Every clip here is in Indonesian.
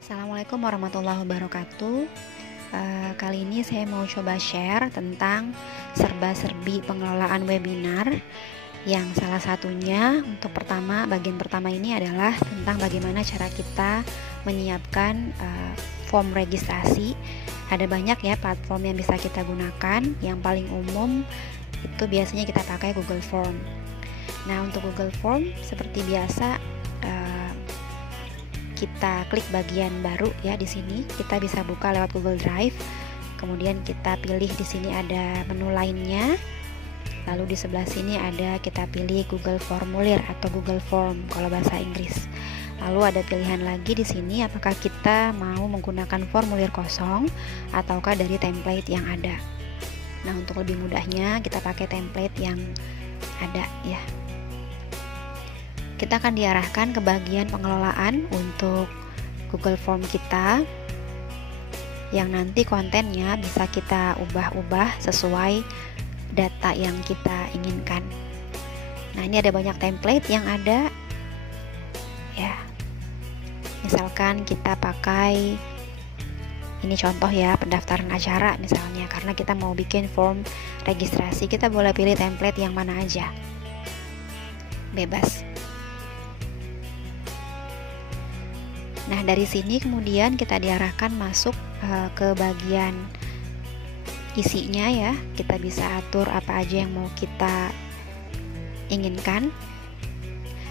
Assalamualaikum warahmatullahi wabarakatuh. Kali ini saya mau coba share tentang serba-serbi pengelolaan webinar. Yang salah satunya untuk bagian pertama ini adalah tentang bagaimana cara kita menyiapkan form registrasi. Ada banyak ya platform yang bisa kita gunakan. Yang paling umum itu biasanya kita pakai Google Form. Nah, untuk Google Form seperti biasa kita klik bagian baru ya. Di sini kita bisa buka lewat Google Drive. Kemudian kita pilih di sini ada menu lainnya. Lalu di sebelah sini ada kita pilih Google Formulir atau Google Form kalau bahasa Inggris. Lalu ada pilihan lagi di sini apakah kita mau menggunakan formulir kosong ataukah dari template yang ada. Nah, untuk lebih mudahnya kita pakai template yang ada ya. Kita akan diarahkan ke bagian pengelolaan untuk Google Form kita yang nanti kontennya bisa kita ubah-ubah sesuai data yang kita inginkan. Nah, ini ada banyak template yang ada ya. Misalkan kita pakai ini contoh ya, pendaftaran acara misalnya, karena kita mau bikin form registrasi, kita boleh pilih template yang mana aja, bebas. Nah, dari sini kemudian kita diarahkan masuk ke bagian isinya ya. Kita bisa atur apa aja yang mau kita inginkan.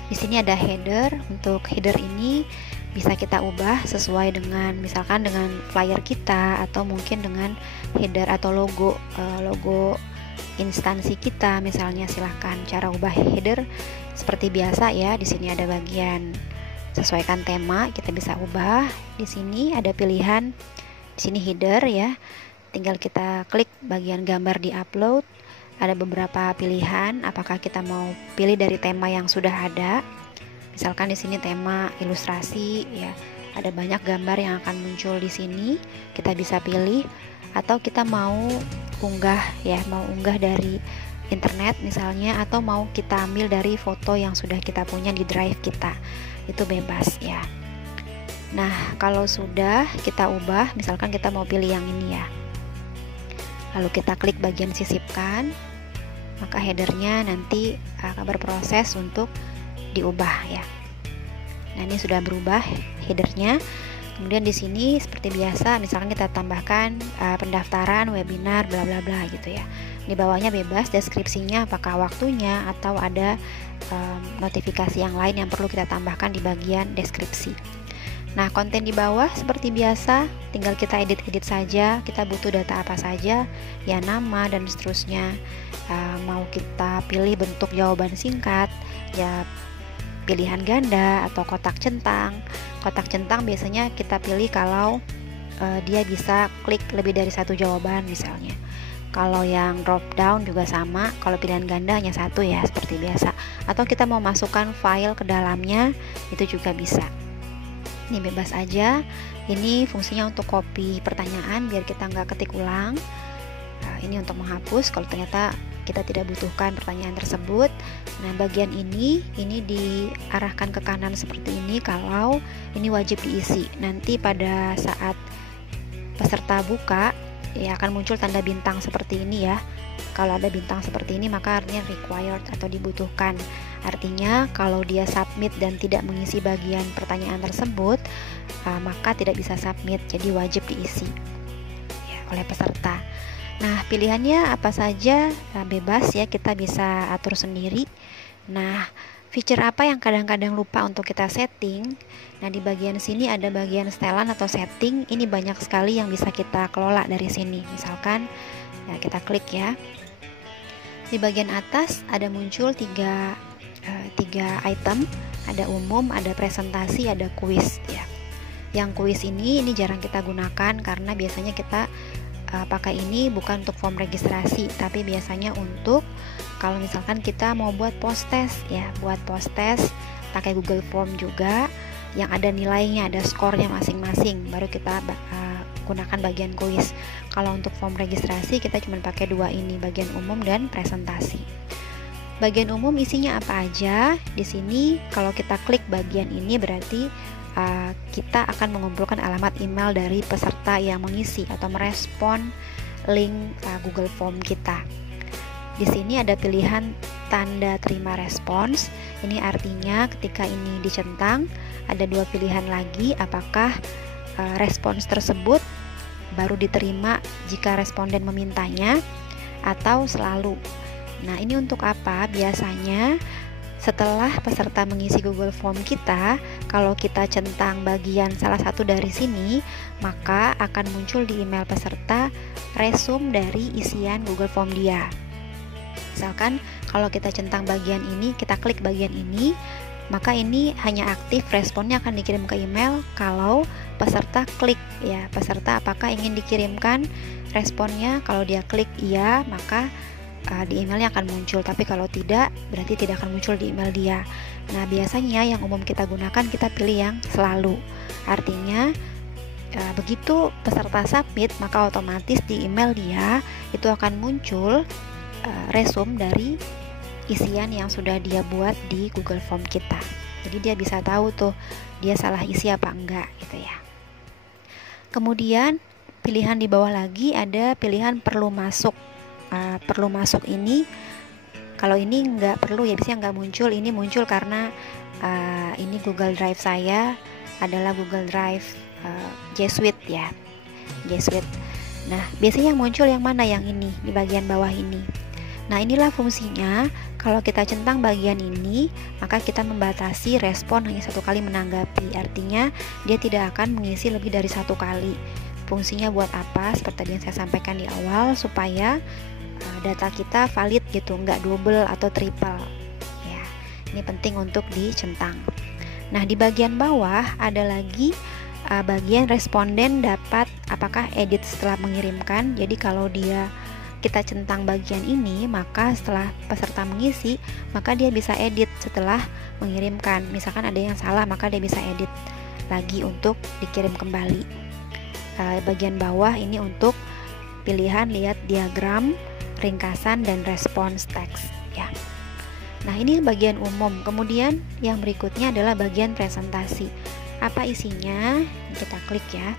Di sini ada header. Untuk header ini bisa kita ubah sesuai dengan misalkan dengan flyer kita atau mungkin dengan header atau logo instansi kita misalnya. Silahkan cara ubah header seperti biasa ya. Di sini ada bagian sesuaikan tema, kita bisa ubah. Di sini ada pilihan, di sini header ya. Tinggal kita klik bagian gambar di upload. Ada beberapa pilihan, apakah kita mau pilih dari tema yang sudah ada. Misalkan di sini tema ilustrasi ya. Ada banyak gambar yang akan muncul di sini. Kita bisa pilih atau kita mau unggah ya, mau unggah dari internet misalnya, atau mau kita ambil dari foto yang sudah kita punya di drive kita, itu bebas ya. Nah, kalau sudah kita ubah, misalkan kita mau pilih yang ini ya, lalu kita klik bagian sisipkan, maka headernya nanti akan berproses untuk diubah ya. Nah, ini sudah berubah headernya. Kemudian di sini seperti biasa, misalkan kita tambahkan pendaftaran webinar bla bla bla gitu ya. Di bawahnya bebas deskripsinya, apakah waktunya atau ada notifikasi yang lain yang perlu kita tambahkan di bagian deskripsi. Nah, konten di bawah seperti biasa, tinggal kita edit-edit saja. Kita butuh data apa saja, ya nama dan seterusnya. Mau kita pilih bentuk jawaban singkat, ya pilihan ganda atau kotak centang. Kotak centang biasanya kita pilih kalau dia bisa klik lebih dari satu jawaban misalnya. Kalau yang drop down juga sama, kalau pilihan ganda hanya satu ya, seperti biasa. Atau kita mau masukkan file ke dalamnya, itu juga bisa. Ini bebas aja. Ini fungsinya untuk copy pertanyaan biar kita nggak ketik ulang. Nah, ini untuk menghapus kalau ternyata kita tidak butuhkan pertanyaan tersebut. Nah, bagian ini diarahkan ke kanan seperti ini kalau ini wajib diisi. Nanti pada saat peserta buka ya akan muncul tanda bintang seperti ini ya. Kalau ada bintang seperti ini maka artinya required atau dibutuhkan. Artinya kalau dia submit dan tidak mengisi bagian pertanyaan tersebut, maka tidak bisa submit, jadi wajib diisi ya, oleh peserta. Nah, pilihannya apa saja bebas ya, kita bisa atur sendiri. Nah, feature apa yang kadang-kadang lupa untuk kita setting? Nah, di bagian sini ada bagian setelan atau setting. Ini banyak sekali yang bisa kita kelola dari sini. Misalkan ya kita klik ya. Di bagian atas ada muncul tiga item, ada umum, ada presentasi, ada kuis ya. Yang kuis ini jarang kita gunakan karena biasanya kita pakai ini bukan untuk form registrasi, tapi biasanya untuk kalau misalkan kita mau buat post test ya, buat post test pakai Google Form juga yang ada nilainya, ada skornya masing-masing, baru kita gunakan bagian kuis. Kalau untuk form registrasi kita cuma pakai dua ini, bagian umum dan presentasi. Bagian umum isinya apa aja? Di sini kalau kita klik bagian ini berarti kita akan mengumpulkan alamat email dari peserta yang mengisi atau merespon link Google Form kita. Di sini ada pilihan tanda terima respons. Ini artinya ketika ini dicentang, ada dua pilihan lagi, apakah respons tersebut baru diterima jika responden memintanya atau selalu. Nah, ini untuk apa? Biasanya setelah peserta mengisi Google Form kita, kalau kita centang bagian salah satu dari sini, maka akan muncul di email peserta resume dari isian Google Form dia. Misalkan kalau kita centang bagian ini, kita klik bagian ini, maka ini hanya aktif, responnya akan dikirim ke email kalau peserta klik ya, peserta apakah ingin dikirimkan responnya. Kalau dia klik iya, maka di emailnya akan muncul, tapi kalau tidak, berarti tidak akan muncul di email dia. Nah, biasanya yang umum kita gunakan, kita pilih yang selalu. Artinya begitu peserta submit, maka otomatis di email dia itu akan muncul resume dari isian yang sudah dia buat di Google Form kita. Jadi dia bisa tahu tuh dia salah isi apa enggak gitu ya. Kemudian pilihan di bawah lagi ada pilihan perlu masuk. Perlu masuk ini, kalau ini nggak perlu ya, biasanya nggak muncul. Ini muncul karena ini Google Drive saya adalah Google Drive G Suite ya, G Suite. Nah, biasanya yang muncul yang mana? Yang ini di bagian bawah ini. Nah, inilah fungsinya. Kalau kita centang bagian ini, maka kita membatasi respon hanya satu kali menanggapi. Artinya dia tidak akan mengisi lebih dari satu kali. Fungsinya buat apa? Seperti tadi yang saya sampaikan di awal, supaya data kita valid gitu, nggak double atau triple ya. Ini penting untuk dicentang. Nah, di bagian bawah ada lagi bagian responden dapat apakah edit setelah mengirimkan. Jadi kalau kita centang bagian ini, maka setelah peserta mengisi, maka dia bisa edit setelah mengirimkan. Misalkan ada yang salah, maka dia bisa edit lagi untuk dikirim kembali. Bagian bawah ini untuk pilihan lihat diagram, ringkasan, dan respons teks ya. Nah, ini bagian umum. Kemudian yang berikutnya adalah bagian presentasi. Apa isinya? Kita klik ya.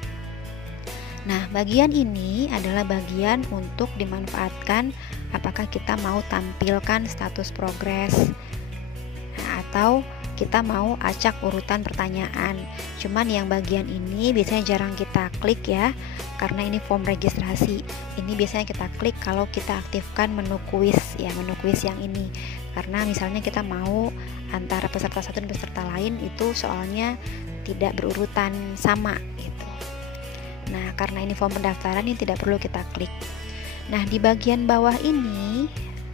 Nah, bagian ini adalah bagian untuk dimanfaatkan apakah kita mau tampilkan status progres, atau kita mau acak urutan pertanyaan. Cuman yang bagian ini biasanya jarang kita klik ya, karena ini form registrasi. Ini biasanya kita klik kalau kita aktifkan menu kuis ya, menu kuis yang ini. Karena misalnya kita mau antara peserta satu dan peserta lain itu soalnya tidak berurutan sama gitu. Nah, karena ini form pendaftaran, ini tidak perlu kita klik. Nah, di bagian bawah ini,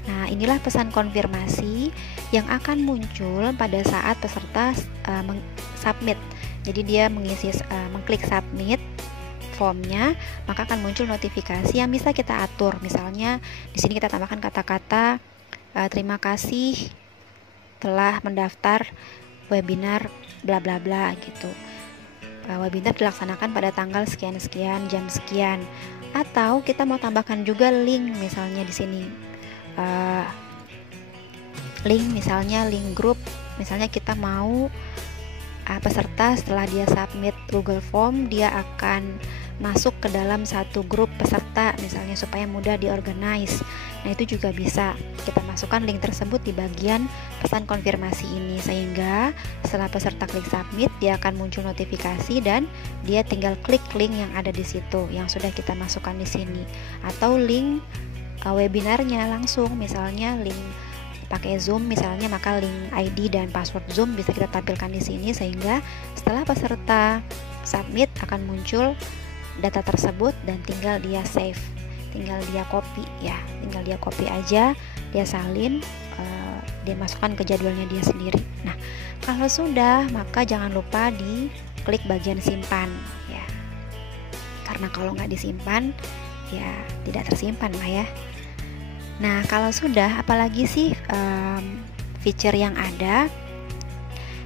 nah inilah pesan konfirmasi yang akan muncul pada saat peserta submit. Jadi dia mengklik submit formnya, maka akan muncul notifikasi yang bisa kita atur. Misalnya di sini kita tambahkan kata-kata terima kasih telah mendaftar webinar bla bla bla gitu. Webinar dilaksanakan pada tanggal sekian-sekian, jam sekian. Atau kita mau tambahkan juga link, misalnya di sini link, misalnya link grup. Misalnya kita mau peserta setelah dia submit Google Form, dia akan masuk ke dalam satu grup peserta misalnya supaya mudah diorganize. Nah, itu juga bisa kita masukkan link tersebut di bagian pesan konfirmasi ini, sehingga setelah peserta klik submit, dia akan muncul notifikasi dan dia tinggal klik link yang ada di situ yang sudah kita masukkan di sini, atau link webinarnya langsung, misalnya link pakai Zoom misalnya, maka link ID dan password Zoom bisa kita tampilkan di sini, sehingga setelah peserta submit akan muncul data tersebut dan tinggal dia save, tinggal dia copy ya, tinggal dia copy aja, dia salin, dia masukkan ke jadwalnya dia sendiri. Nah, kalau sudah, maka jangan lupa di klik bagian simpan ya, karena kalau nggak disimpan ya tidak tersimpan lah ya. Nah, kalau sudah, apalagi sih feature yang ada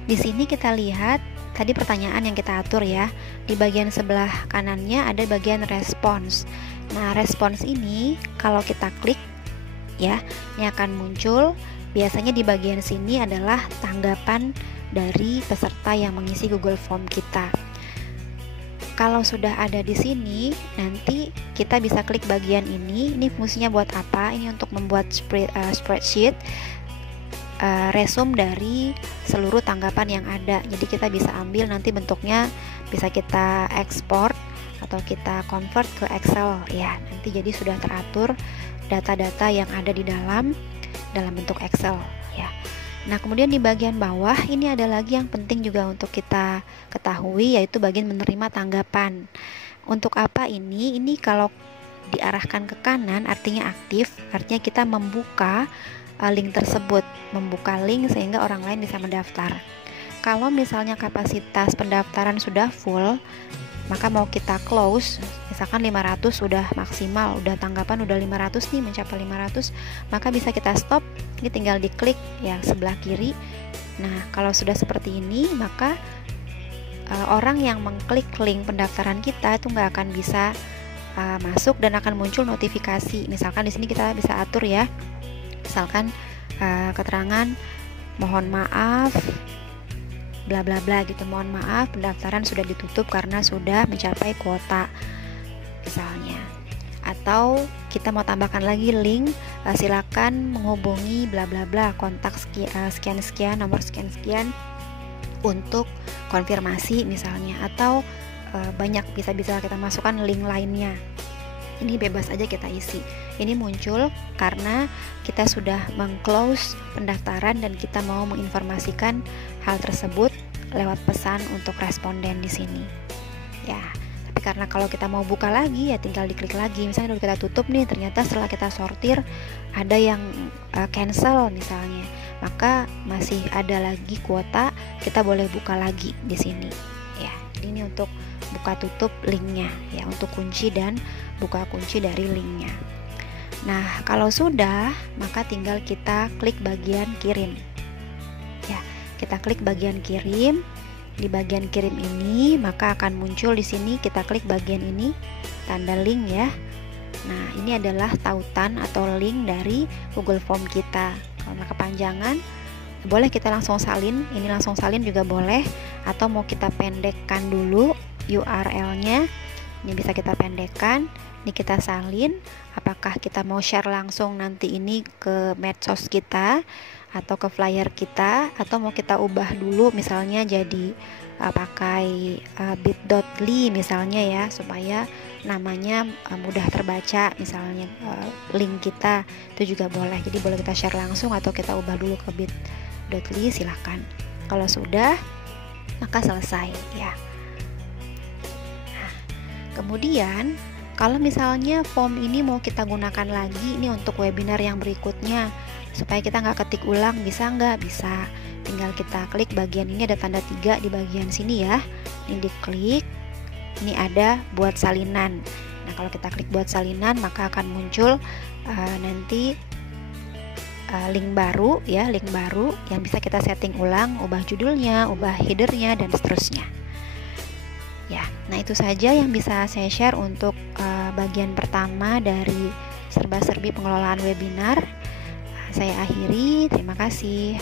di sini? Kita lihat tadi pertanyaan yang kita atur ya. Di bagian sebelah kanannya ada bagian respons. Nah, respons ini kalau kita klik ya, ini akan muncul. Biasanya di bagian sini adalah tanggapan dari peserta yang mengisi Google Form kita. Kalau sudah ada di sini, nanti kita bisa klik bagian ini. Ini fungsinya buat apa? Ini untuk membuat spreadsheet resume dari seluruh tanggapan yang ada. Jadi kita bisa ambil nanti bentuknya, bisa kita ekspor atau kita convert ke Excel ya. Nanti jadi sudah teratur data-data yang ada di dalam bentuk Excel ya. Nah, kemudian di bagian bawah ini ada lagi yang penting juga untuk kita ketahui, yaitu bagian menerima tanggapan. Untuk apa ini? Ini kalau diarahkan ke kanan artinya aktif, artinya kita membuka link tersebut, membuka link sehingga orang lain bisa mendaftar. Kalau misalnya kapasitas pendaftaran sudah full, maka mau kita close, misalkan 500 sudah maksimal, udah tanggapan udah 500 nih, mencapai 500, maka bisa kita stop. Ini tinggal diklik yang sebelah kiri. Nah, kalau sudah seperti ini, maka orang yang mengklik link pendaftaran kita itu nggak akan bisa masuk dan akan muncul notifikasi. Misalkan di sini kita bisa atur ya, misalkan keterangan mohon maaf bla bla bla gitu, mohon maaf pendaftaran sudah ditutup karena sudah mencapai kuota misalnya. Atau kita mau tambahkan lagi link, silakan menghubungi bla bla bla, kontak sekian sekian, nomor sekian sekian untuk konfirmasi misalnya. Atau banyak bisa kita masukkan link lainnya. Ini bebas aja kita isi. Ini muncul karena kita sudah meng-close pendaftaran dan kita mau menginformasikan hal tersebut lewat pesan untuk responden di sini. Ya, tapi karena kalau kita mau buka lagi ya tinggal diklik lagi. Misalnya udah kita tutup nih, ternyata setelah kita sortir ada yang cancel misalnya, maka masih ada lagi kuota, kita boleh buka lagi di sini. Ya, ini untuk buka tutup linknya ya, untuk kunci dan buka kunci dari linknya. Nah, kalau sudah, maka tinggal kita klik bagian kirim ya, kita klik bagian kirim. Di bagian kirim ini maka akan muncul di sini, kita klik bagian ini tanda link ya. Nah, ini adalah tautan atau link dari Google Form kita. Kalau kepanjangan boleh kita langsung salin, ini langsung salin juga boleh, atau mau kita pendekkan dulu URL-nya, ini bisa kita pendekkan, ini kita salin. Apakah kita mau share langsung nanti ini ke medsos kita atau ke flyer kita, atau mau kita ubah dulu misalnya jadi pakai bit.ly misalnya ya, supaya namanya mudah terbaca misalnya link kita, itu juga boleh. Jadi boleh kita share langsung atau kita ubah dulu ke bit.ly, silahkan. Kalau sudah, maka selesai ya. Kemudian kalau misalnya form ini mau kita gunakan lagi ini untuk webinar yang berikutnya, supaya kita nggak ketik ulang, bisa nggak? Bisa. Tinggal kita klik bagian ini, ada tanda 3 di bagian sini ya. Ini diklik, ini ada buat salinan. Nah, kalau kita klik buat salinan maka akan muncul nanti link baru ya, link baru yang bisa kita setting ulang, ubah judulnya, ubah headernya, dan seterusnya. Ya, nah itu saja yang bisa saya share untuk bagian pertama dari serba-serbi pengelolaan webinar. Saya akhiri, terima kasih.